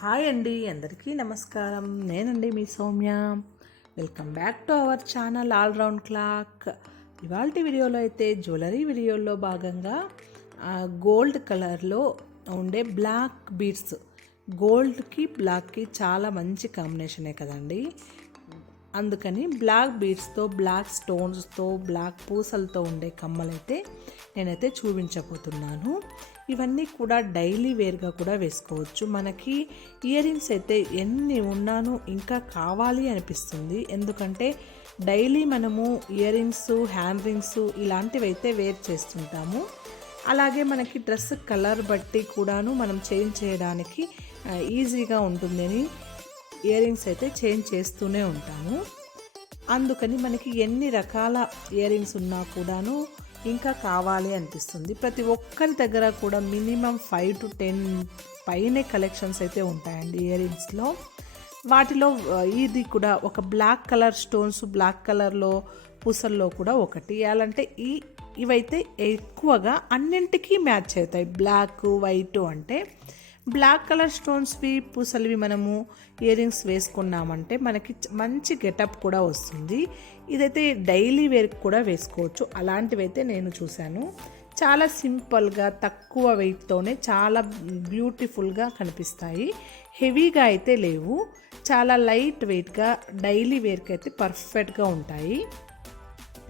Hi అండి అందరికీ నమస్కారం. నేనండి మీ Soumya. Welcome back to our channel all round clock. ఇవాళ వీడియోలో అయితే జ్యువెలరీ వీడియోలో భాగంగా గోల్డ్ కలర్లో ఉండే బ్లాక్ బీడ్స్. గోల్డ్కి బ్లాక్కి చాలా మంచి కాంబినేషనే కదండి. అందుకని బ్లాక్ బీడ్స్తో బ్లాక్ స్టోన్స్తో బ్లాక్ పూసలతో ఉండే కమ్మలైతే నేనైతే చూపించబోతున్నాను. ఇవన్నీ కూడా డైలీ వేర్గా కూడా వేసుకోవచ్చు. మనకి ఇయర్ రింగ్స్ అయితే ఎన్ని ఉన్నాను ఇంకా కావాలి అనిపిస్తుంది. ఎందుకంటే డైలీ మనము ఇయర్ రింగ్స్ హ్యాండ్ రింగ్స్ ఇలాంటివి అయితే వేర్ చేస్తుంటాము. అలాగే మనకి డ్రెస్ కలర్ బట్టి కూడాను మనం చేంజ్ చేయడానికి ఈజీగా ఉంటుందని ఇయర్ రింగ్స్ అయితే చేంజ్ చేస్తూనే ఉంటాము. అందుకని మనకి ఎన్ని రకాల ఇయర్ రింగ్స్ ఉన్నా కూడాను ఇంకా కావాలి అనిపిస్తుంది. ప్రతి ఒక్కరి దగ్గర కూడా మినిమం ఫైవ్ టు టెన్ పైనే కలెక్షన్స్ అయితే ఉంటాయండి ఇయర్ రింగ్స్లో వాటిలో ఇది కూడా ఒక బ్లాక్ కలర్ స్టోన్స్ బ్లాక్ కలర్లో పూసల్లో కూడా ఒకటి. ఎలాంటే ఈ ఇవైతే ఎక్కువగా అన్నింటికీ మ్యాచ్ అవుతాయి. బ్లాక్ వైట్ అంటే బ్లాక్ కలర్ స్టోన్స్వి పూసలివి మనము ఇయర్ రింగ్స్ వేసుకున్నామంటే మనకి మంచి గెటప్ కూడా వస్తుంది. ఇదైతే డైలీ వేర్ కూడా వేసుకోవచ్చు. అలాంటివైతే నేను చూశాను. చాలా సింపుల్గా తక్కువ వెయిట్తోనే చాలా బ్యూటిఫుల్గా కనిపిస్తాయి. హెవీగా అయితే లేవు. చాలా లైట్ వెయిట్గా డైలీ వేర్కి అయితే పర్ఫెక్ట్గా ఉంటాయి.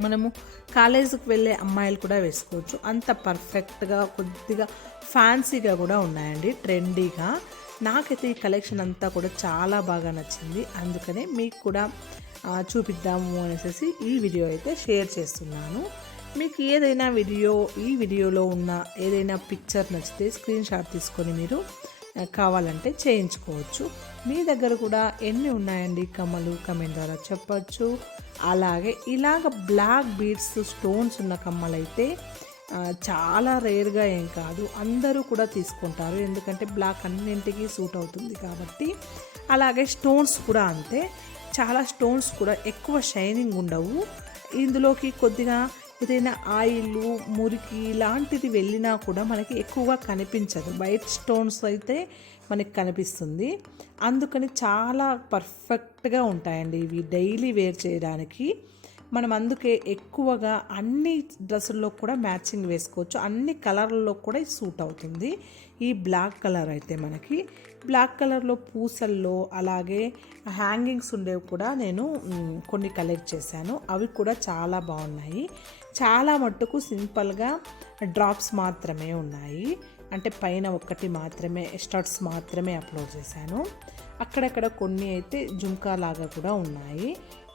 మనము కాలేజీకి వెళ్ళే అమ్మాయిలు కూడా వేసుకోవచ్చు. అంత పర్ఫెక్ట్గా కొద్దిగా ఫ్యాన్సీగా కూడా ఉన్నాయండి ట్రెండీగా నాకైతే ఈ కలెక్షన్ అంతా కూడా చాలా బాగా నచ్చింది. అందుకనే మీకు కూడా చూపిద్దాము అనేసి ఈ వీడియో అయితే షేర్ చేస్తున్నాను. మీకు ఏదైనా వీడియో ఈ వీడియోలో ఉన్న ఏదైనా పిక్చర్ నచ్చితే స్క్రీన్ షాట్ తీసుకొని మీరు కావాలంటే చేయించుకోవచ్చు. మీ దగ్గర కూడా ఎన్ని ఉన్నాయండి? కమ్మలు కమెంట్ ద్వారా చెప్పచ్చు. అలాగే ఇలాగ బ్లాక్ బీడ్స్ స్టోన్స్ ఉన్న కమ్మలైతే చాలా రేర్గా ఏం కాదు. అందరూ కూడా తీసుకుంటారు. ఎందుకంటే బ్లాక్ అన్నింటికి సూట్ అవుతుంది కాబట్టి. అలాగే స్టోన్స్ కూడా అంతే. చాలా స్టోన్స్ కూడా ఎక్కువ షైనింగ్ ఉండవు. ఇందులోకి కొద్దిగా ఏదైనా ఆయిల్ మురికి ఇలాంటిది వెళ్ళినా కూడా మనకి ఎక్కువగా కనిపించదు. వైట్ స్టోన్స్ అయితే మనకి కనిపిస్తుంది. అందుకని చాలా పర్ఫెక్ట్గా ఉంటాయండి ఇవి డైలీ వేర్ చేయడానికి. మనం అందుకే ఎక్కువగా అన్ని డ్రెస్సుల్లో కూడా మ్యాచింగ్ వేసుకోవచ్చు. అన్ని కలర్లలో కూడా సూట్ అవుతుంది. ఈ బ్లాక్ కలర్ అయితే మనకి. బ్లాక్ కలర్లో పూసల్లో అలాగే హ్యాంగింగ్స్ ఉండేవి కూడా నేను కొన్ని కలెక్ట్ చేశాను. అవి కూడా చాలా బాగున్నాయి. చాలా మట్టుకు సింపుల్గా డ్రాప్స్ మాత్రమే ఉన్నాయి. అంటే పైన ఒక్కటి మాత్రమే స్టడ్స్ మాత్రమే అప్లోడ్ చేశాను. అక్కడక్కడ కొన్ని అయితే జుంకా లాగా కూడా ఉన్నాయి.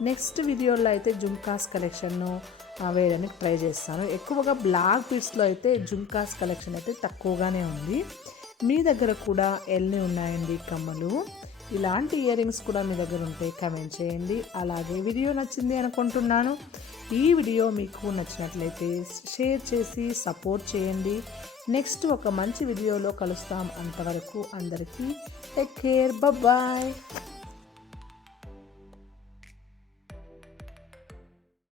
నెక్స్ట్ వీడియోలో అయితే జుంకాస్ కలెక్షన్ను వేయడానికి ట్రై చేస్తాను. ఎక్కువగా బ్లాక్ బీట్స్లో అయితే జుంకాస్ కలెక్షన్ అయితే తక్కువగానే ఉంది. మీ దగ్గర కూడా ఎన్ని ఉన్నాయండి కమ్మలు. ఇలాంటి ఇయర్ రింగ్స్ కూడా మీ దగ్గర ఉంటే కమెంట్ చేయండి. అలాగే వీడియో నచ్చింది అనుకుంటున్నాను. ఈ వీడియో మీకు నచ్చినట్లయితే షేర్ చేసి సపోర్ట్ చేయండి. నెక్స్ట్ ఒక మంచి వీడియోలో కలుస్తాం. అంతవరకు అందరికీ టేక్ కేర్. బాయ్